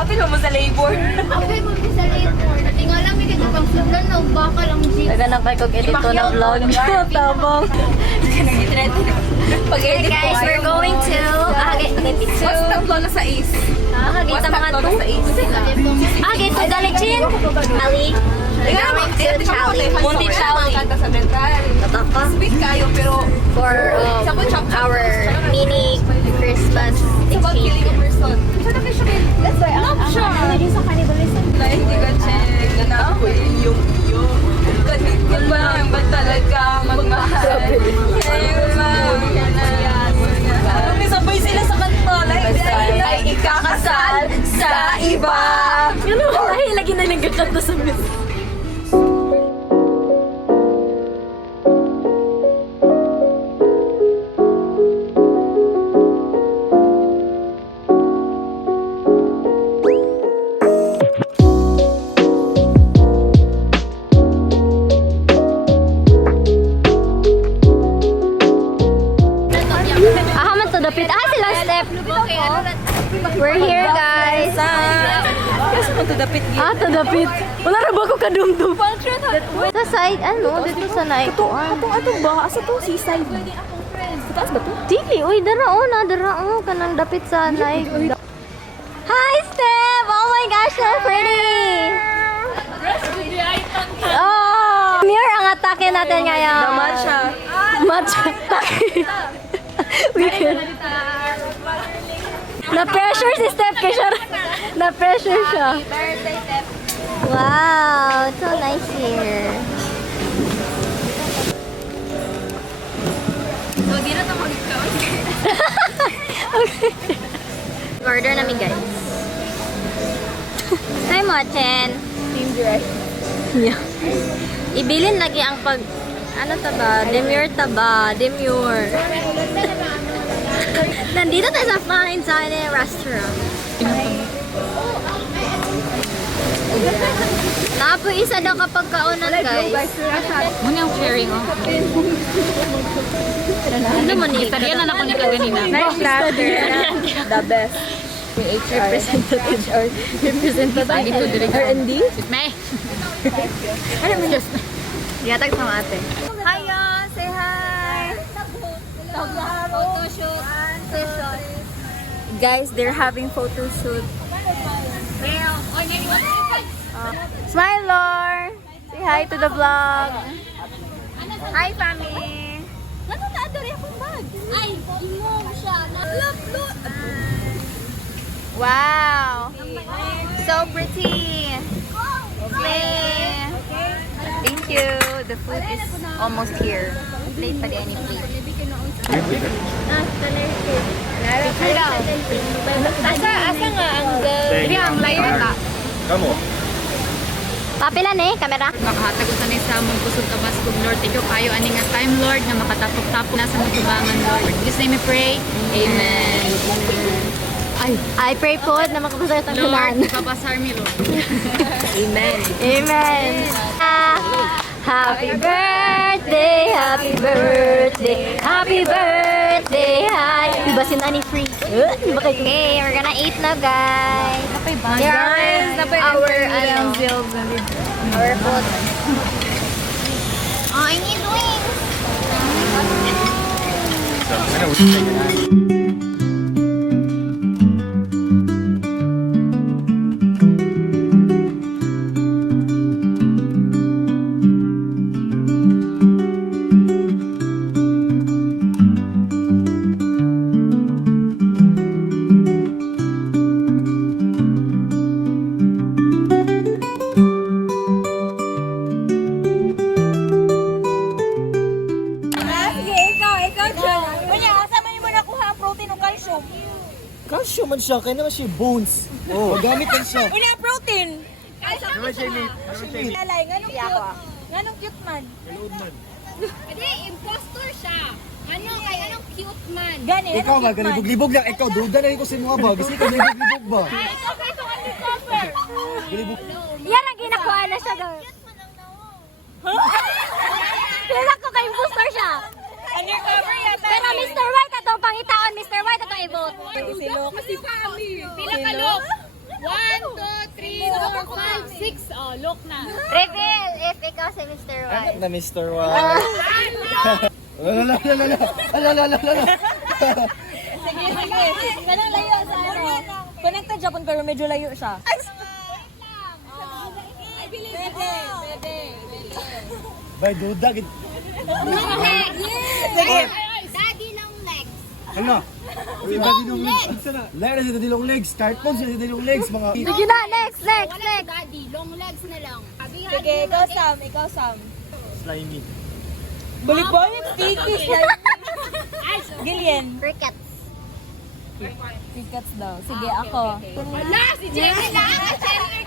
Apil mo sa labor. Okay, mo sa labor. Tingnan lang, may kagabang sudan na baka lang jeep. Taga na kayo kong edit ko na vlog. Tabang. Hey guys, we're going to What's tatlo na sa is? Nakakita mga to. to Dalichin. Ali. We're going to Chali. Munti Chali. Kanta sa dental. Nataka. Sweet kayo, pero For our mini Christmas exchange. That's why love siya. sa cannibalism. Hindi ka check. Ganako yung. Kanito ba? Ba talaga magmahal? Kami sabay sila sa kanta. Ay ikakasal sa iba. Ano? Ay, lagi na lang kakanta sa miss. Dapit. Silang step. We're here, guys. Kasi mo to dapit To dapit. Wala na ba ko kadumdum? Sa side, dito sa naikuan. Atong ba? Asa to? Seaside. Sa taas ba to? Dili, uy, dara o. Kanang dapit sa naik. Hi, Steph! Oh my gosh, so pretty! Oh! Mirror ang atake natin ngayon. Matcha. Matcha. Na-pressure si Steph kaya siya. Na-pressure siya. Wow, it's so nice here. So, di na ito mag-count. Okay. Order namin, guys. Hi, Mochen. Team direct. Yeah. Ibilin lagi ang pag... Ano taba? Demure taba. Demure. Nandito tayo sa Fine Dining Restaurant. Napo isa daw kapag kaunan, guys. Muna yung cherry, oh. Ano man ito? Yan na ako niya kaganina. Nice laughter. The best. Representative. Representative. R&D? May. Ano man yun? Gatag sa ate. Hiya! Say hi! Photoshoot. Session. Guys, they're having photo shoot. Smile, Lord! Say hi to the vlog. Hi, family! Ano na adore akong bag? Ay, imong siya. Look. Wow! So pretty! Slay! Thank you! The food is almost here. Plate pa din, plate. Asa nga ang Hindi, ang layer ka. Kamu? Papilan kamera. Makahatag ko sanay sa among kusog kabaskog, Lord. Thank you kayo ani nga time, Lord, nga makatapok-tapok na sa mga tubangan, Lord. In Jesus' name we pray. Amen. I pray po na makapasaya sa Lord, kulan. papasar mi, Lord. Amen. Amen. Happy birthday, happy birthday, happy birthday, hi. Diba si Nani free? Diba kayo? Okay, we're gonna eat now, guys. There are our, Our food. Oh, I need wings. Calcium man siya, kaya naman siya bones. Oh, gamit man siya. Wala protein! Naman siya meat. Naman siya meat. Alay, nganong cute man. Kalood man. Hindi, impostor siya. Anong cute man. Gani, Ikaw ba, galibog-libog lang. Ikaw, duda na rin ko sa mga ba. Gusto ka galibog-libog ba? Ito kayo itong undercover. Galibog. Yan ang ginakuha na siya, girl. Kailan ko kay booster siya. Undercover yata. Pero Mr. White atong pangitaon, Mr. White atong i-vote. Silok. Pila ka look. 6. Oh, look na. Reveal if ikaw si Mr. Anak White. na Mr. White. Lalalala. Kanang layo sa ano. Connected Japan pero medyo layo siya. Bay, duda. Sige. Daddy long legs. Ano? Si Daddy Long Legs. Lahat na si Daddy Long Legs. Cartoon si Daddy Long Legs. Mga... Sige na, next. Daddy, long legs na lang. Sige, ikaw Sam. Slimy. Balik-balik, sticky, slime. Gillian. Crickets. Crickets daw. Sige, ako. Wala, si Jenny lang.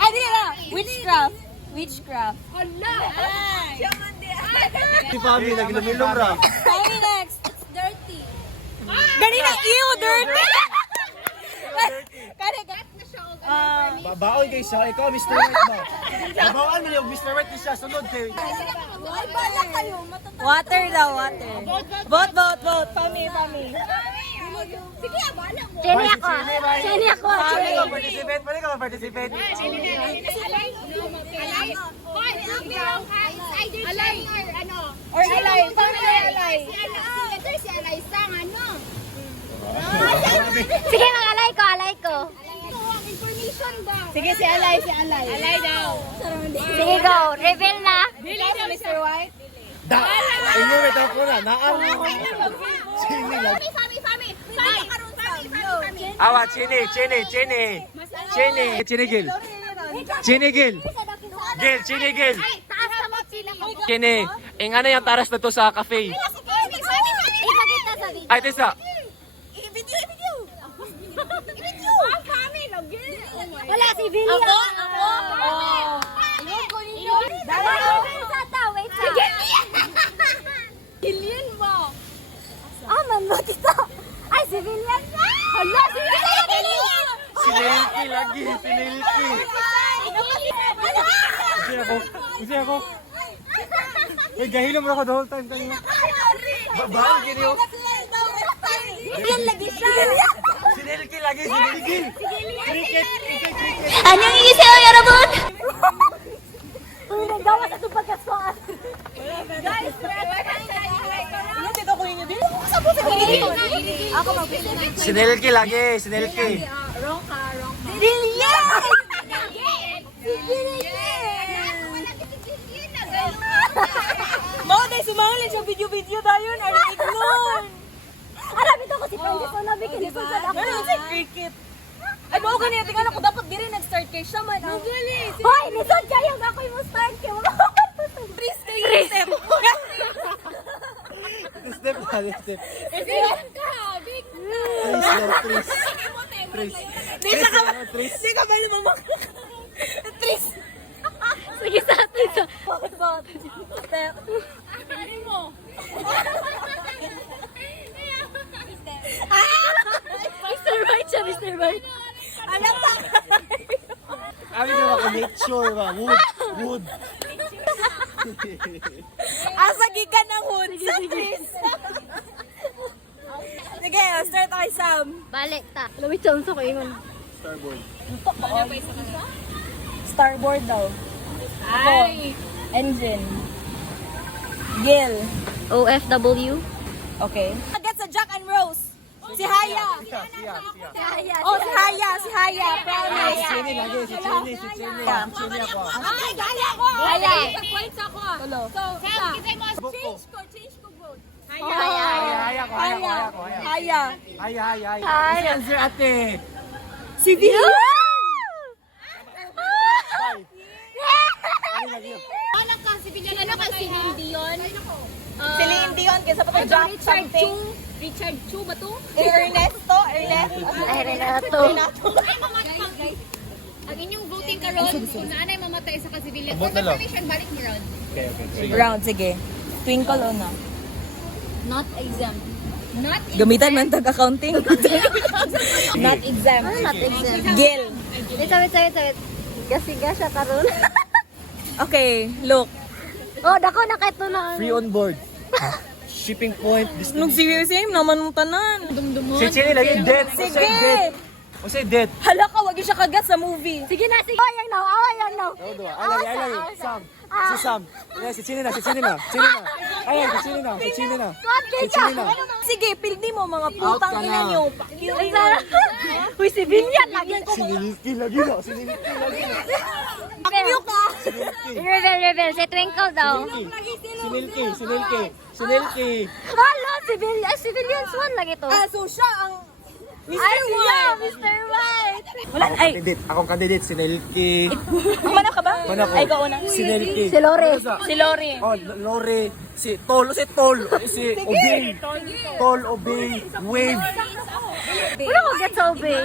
Ay, di na! Witchcraft. Si Fabi, nagilumilong ra. Sorry, next. It's dirty. Ganina, ew, dirty! Babaon kayo siya. Ikaw, Mr. White ba? Babawaan mo yung Mr. White siya. Sunod kayo. Ay, bala kayo. Water daw, water. Vote. Pami. Sige, abala mo. Jenny ako. Jenny ako. Pwede ka ma-participate. Alay or ano? Or alay. Alay. Si Alay sang ano? Sige, mag-alay ko. Information daw. Sige, si Alay. Alay daw. Sige, go. Reveal na. Ikaw si Mr. White. Da! Inyo, may tapo na. Naan. Chini lang. Fami. Awa, Chini. Chini, Gil. Taas sa mo sila. Kini, ano yung taras na to sa cafe? Ipakita sa video. Ay, Tessa. Video. Fami, login. Wala si Billy. Ako? Ayun ko ninyo. Wait sa. Sige. Gillian mo. Mamot ito. Ay, si Billian. Hala, si Billian. Sinilki lagi. Kasi ako. Eh, gahilom ako the whole time kanina. Babaon kinyo. Billian lagi siya. Sinilki lagi. Cricket. Anyong iisiyo, yarabon? Uy, naggawa sa tupagas ko. Guys, ano dito ko ninyo din? Ako mag-present. Sinilki lagi. Billian! Mau dahil sumangin siya video dayon. Ano ignore? Alam ito ko si Francis o nabikin ito sa dako. Ano si cricket? Ay, mo ganyan. Tingnan ako dapat diri nag-start kay siya man. Hoy, nisod kayo nga ako yung start kayo. Please kayo step. Step. Tris. Di ka ba naman Tris. Sige sa atin sa. Bot. Step. Mr. White siya, Mr. White. Alam pa. Abi ka ba nature ba? Wood. Asa gikan ng hood sa Tris. Sige, start tayo Sam. Balik ta. Lawit siya unsa ko ingon. Starboard daw. Ay. Engine. Gil. OFW. Okay. Agad sa Jack and Rose. Si Haya. Oh, si Haya. Promise. Chini lagi. Si Chini ako. Ay, gala ko. Haya. Points ako. Tulo. Change ko vote. Haya ko. Haya. Hi. Answer ate. Si Villa. Alam ka, si Billian, ano ka, si Dion? Celine Dion. Kaya sa pati Jack something. Richard Chu ba to? Ernesto. Ay, Renato. Ay, mamatay, guys. Ang inyong voting karon, kung naanay mamatay sa kasibilyan. For Vote na lang. confirmation, balik ni round. Okay. Round, sige. Twinkle o na. Not exempt. Not Gamitan man tag-accounting. Not exempt. Ano not exempt? Gil. Wait. Gasiga siya karon. Okay, look. Oh, dako na kay to na. Free on board. Shipping point. Nung serious naman ng tanan. Si Chini lagi dead. Sige. Kasi dead. Hala ka, wag yun siya kagat sa movie. Sige na, sige. Away now, away now. Ay lagi. Sam. Si Sam. Si Chini na. Ay, si Chini na. Si Chini na. Sige, pildi mo mga putang ina nyo. Uy, si Villian lagi. Sinilki lagi na. Pakyo ka. Rebel. Si Twinkle daw. Sinilki. Hala, si Villian Swan lagi to. Ah, so siya ang Mr. Ay, siya, White. Mr. White. Wala, ay. Akong candidate, Sinilki. Mana ka ba? Mana ko? Ay, ikaw una. Sinilki. Si Lore. Si Lori. Oh, Lore. Si Tol. Si Obey. Tol, Obey. Wave. Wala ko get sa obey.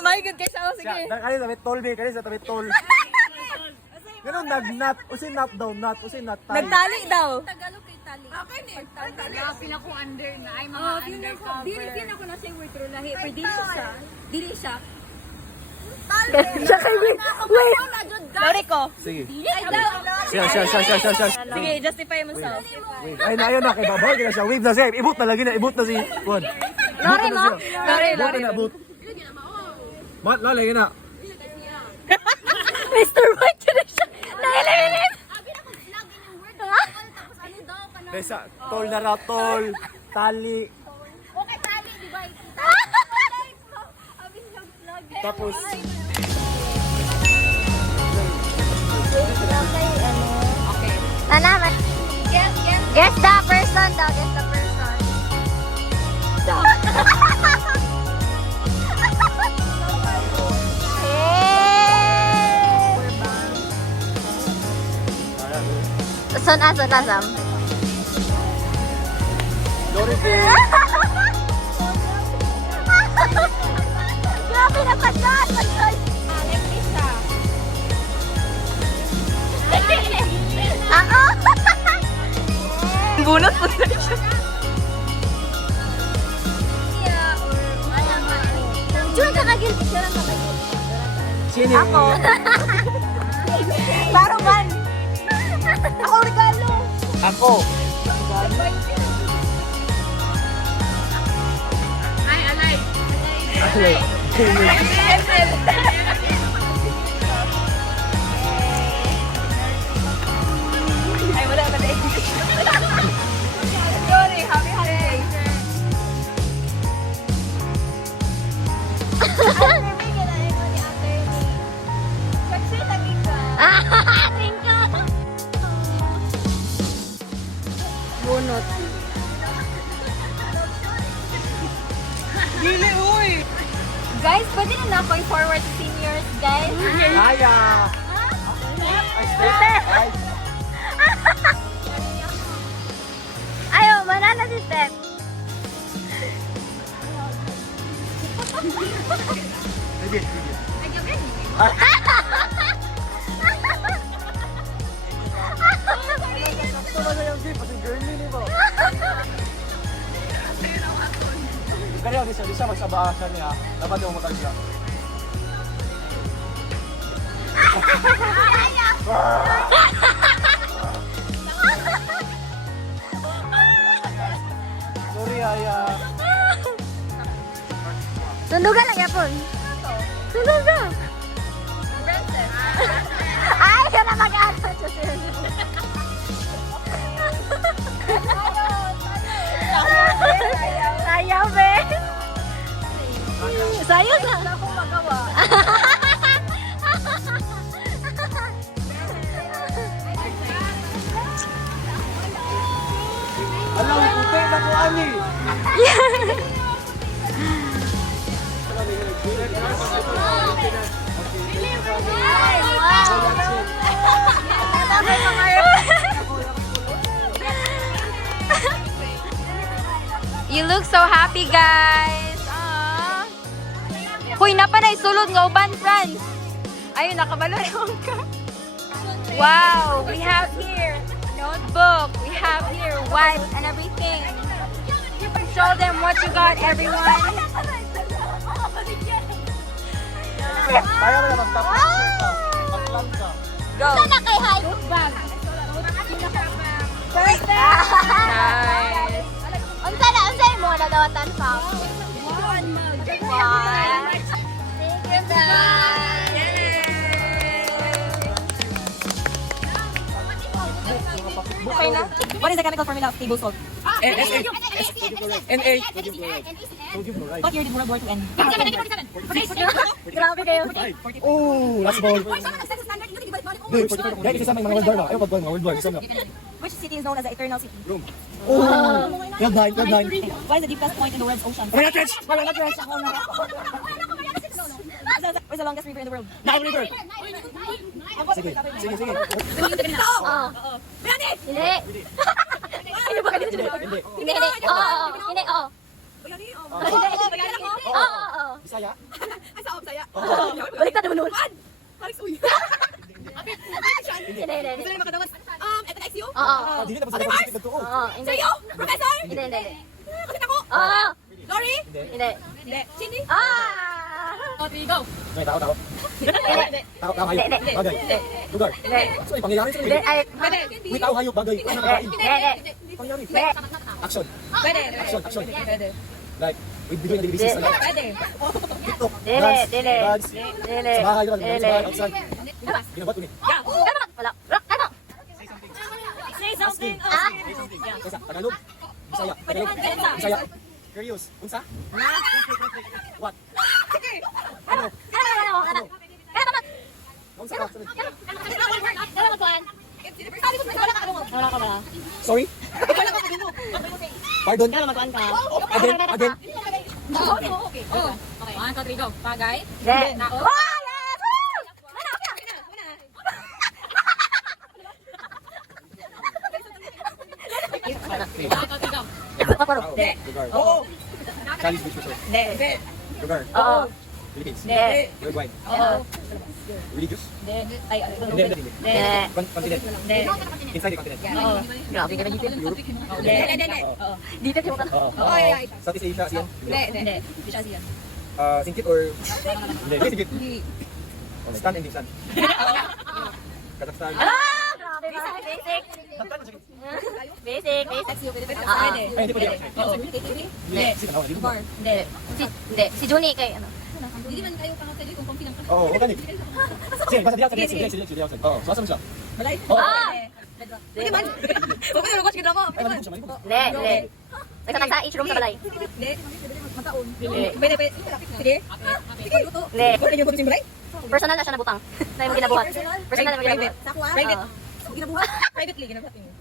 Mahigod kayo sa sige. Kanina tabi Tol, be. Kanina tabi Tol. Ganun, nag-nut. Usin nut daw. Usin nut. Nagtali daw. Siya kay wait. Lori ko. Sige. Siya. Sige, justify mo sa. Ay, ayun na. Kay babaw. Kaya siya. Wave na siya. Ibut na lagi na. Ibut na si Juan. Lore mo? Ibut na. Ibut. Mat, lalagyan na. Mr. White na siya. Naililit. Besa, Tol na raw. Tol. Tali. Tapos. Alaman. Guess the person daw. Guess the person. Son aso Sam. Grabe na pagkaan. Ako? Bunot po na siya. Diyan ka kagil. Diyan ka kagil. Sino? Ako. Paro man. Ako regalo. Ako. Ay, wala ba tayo? Sorry, happy holidays. Thank you. Bunot. Dili, uy. Guys, pwede na ako i-forward to seniors, guys. Kaya. Ayo, manana si Steph. Kaya di siya magsabaan siya niya. Dapat yung magkagya. Sorry, Aya. Sundugan lang yapon. Sundugan. Ay, ka na mag-ano. Sayaw, be. Sayaw na. Wala akong magawa. Alam, puti na ko, Ani. You look so happy, guys. Huy, napanay sulod nga uban, friends. Ayun, nakabalo ka. Wow, we have here notebook. We have here wipes and everything. Show them what you got, everyone. Kaya mo na magtapos ka. Mag-vlog ka. Go. Sana kay high bag. Nice. Unsa na mo na dawatan pa. One. Thank you, Okay na? What is the chemical formula of table salt? NA. What year did World War II end? Grabe kayo. Oh, last ball. Dude, dahil isa sa mga World War ba? Ayaw pag-ball, mga World War. Gusto mo? Which city is known as the Eternal City? Rome. Oh, you're blind. What is the deepest point in the world's ocean? Mariana Trench! Mariana Trench. Where's the longest river in the world? Nile River. Sige. Oo. Hindi. Hindi. Hindi. Oo. Hindi. Oo. Oo. Bisaya? Baliktad naman nun. Hindi. Oo. Ah, dili na pa sa Pacific na to. Oo. Hindi. Hindi. Oo. Hindi. Hindi. Ah! Ay, tao. Hindi. Tao, hayop. Bagay. Lugar. Hindi. So, yung pangyayari sa Hindi. Ay. May tao, hayop, bagay. Ano na Hindi. pangyayari? Hindi. Action. Pwede. Action. Like, we'd be doing a daily basis. Like, Pwede. TikTok. Dili. Dance. Dili. Dance. Dili. Sa bahay naman. Sa Dili. bahay, outside. Ginabat ko ni. Wala. Ano? Say something. Ah? Kaysa, Tagalog. Bisaya. Tagalog. Bisaya. Curious. Unsa? What? Ano? Unsa ka? Wala ka ba? Sorry? Pardon? Again? Okay, 1, 2, 3, go. Bagay. Hindi. Oh, yes! Woo! Lugar. Oo. Chinese Beach Resort. Hindi. Lugar. Oo. Philippines. Hindi. Worldwide. Oo. Religious? Ay, Hindi. Hindi. Continent. Inside the continent. Grabe ka na dito. Europe? Hindi. Dito ka mo. Oo. Southeast Asia, ASEAN? Hindi. Singkit or? Hindi. Singkit. Oh, stand and stand. Kazakhstan. Ah! Grabe ba? Basic. Basic. Ah, Pwede. Ay, hindi po dito. Hindi. Sige, tanawa, dito. Hindi. Hindi. Si Juni kay ano? Oo, organic. Sige, basta di outside. Oo, so asan mo siya? Balay. Ah! Pwede man. Okay, watch kita ko. Ay, malibog siya. Hindi. Nagkatag sa each room sa balay. Hindi. Mataon. Hindi. Pwede. Sige. Sige. Hindi. Pwede yung pagkasin balay? Personal na siya nabutang. Na yung ginabuhat. Personal na yung Private. ginabuhat. Private. Oo. Ginabuhat? Privately, ginabuhat niyo.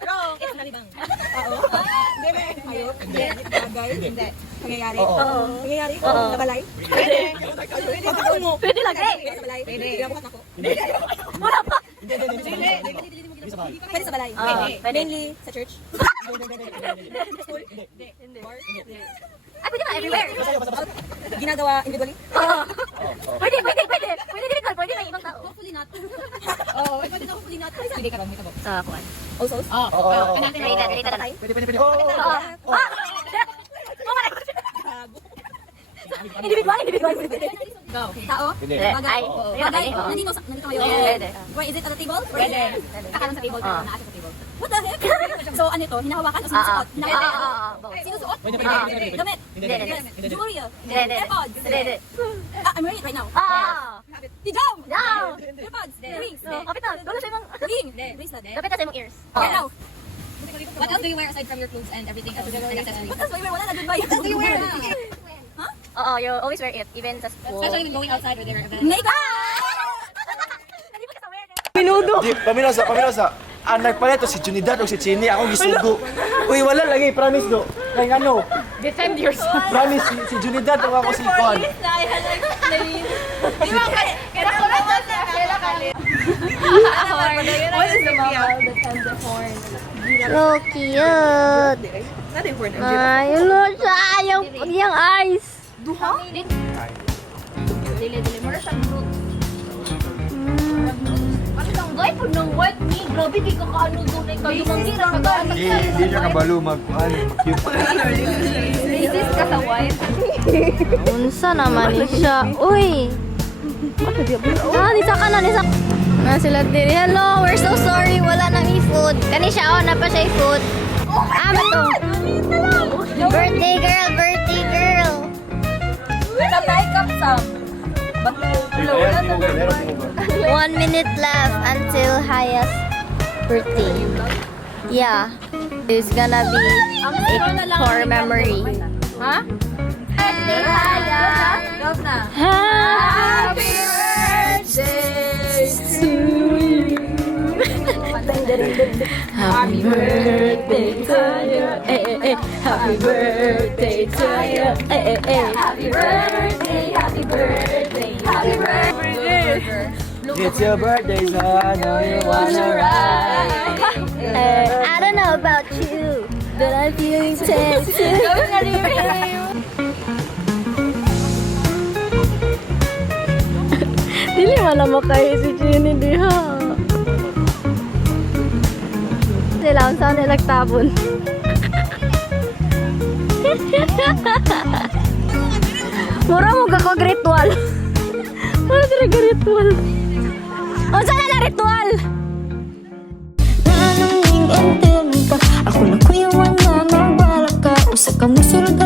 Wrong. It's nalibang. Oo. Hindi. Hayop. Hindi. Bagay. Hindi. Pangyayari. Oo. Pangyayari. Oo. Sa balay. Pwede. Pagkakaon mo. Pwede lang. Pwede sa balay. Pwede. Ginabuhat ako. Wala pa. Hindi sa bahay. Pwede sa balay. Pwede. Mainly sa church. School. Ay, pwede ba? Everywhere. Ginagawa individually. Oo. Pwede. Pwede din pwede na ibang tao. Hopefully not. Oo. Pwede na hopefully not. Sige ka bang may tabo. Sa kuwan. Also. Oo. Related na. Pwede. Oo. Ah! Individual. Go. Tao. Hindi. Ay. Bagay. Oo. Nandito kayo. Pwede. Where is it at the table? Pwede. Kakaroon sa table. Ah. Naasa sa table. What the heck? So ano ito? Hinahawakan o sinusuot? Hinahawakan. Sinusuot? Pwede. Damit. Hindi. Jewelry. Hindi. AirPods. Hindi. I'm wearing it right now. Ah! Hijab. No! AirPods. Rings. So, kapit na. Doon na sa ibang... Ring. Bracelet. Kapit na sa ibang ears. Right now. What else do you wear aside from your clothes and everything? What else do you wear? Wala na dun ba? What do you wear? Oo, you always wear it. Even sa school. Especially when going outside or there are events. Makeup. Hindi mo ka sa wear. Pamilosa. Anak pala ito si Junidad o si Chini. Ako gisugo. Uy, wala lagi. Promise do. Kaya ano? Defend yourself. Promise si Junidad o ako si Kwan. So cute. Ay, lo siya. Yung eyes. Duha? Dili. Mura siya fruit. Ano lang, guy? Pag nang white ni, grabe, di ka kaano doon. Kayo mangira ka. Hindi niya kabalo mag-cute. Racist ka sa white. Unsa naman ni siya. Uy! Nisa ka na, nisa. Sila diri. Hello, we're so sorry. Wala nang i-food. Kani siya, oh, napa siya i-food. Mato. Birthday girl, birthday girl. Nag-makeup some. 1 minute left until Haya's birthday. Yeah. It's gonna be a core memory. Ha? Birthday, Haya. Love na. Happy birthday to you. Happy birthday to you. Happy birthday to you. Happy birthday, happy birthday, happy birthday. It's your birthday, so I know you wanna ride. I don't know about you, but I'm feeling tempted. Dili man na makayo si Jenny diha. Sila, ang saan nila nagtabon. Mura mo kakog ritual. Mura talaga ritual. Ang saan na ritual? Nananging entel ka. Ako na kuya wala na wala ka. Usa ka musulod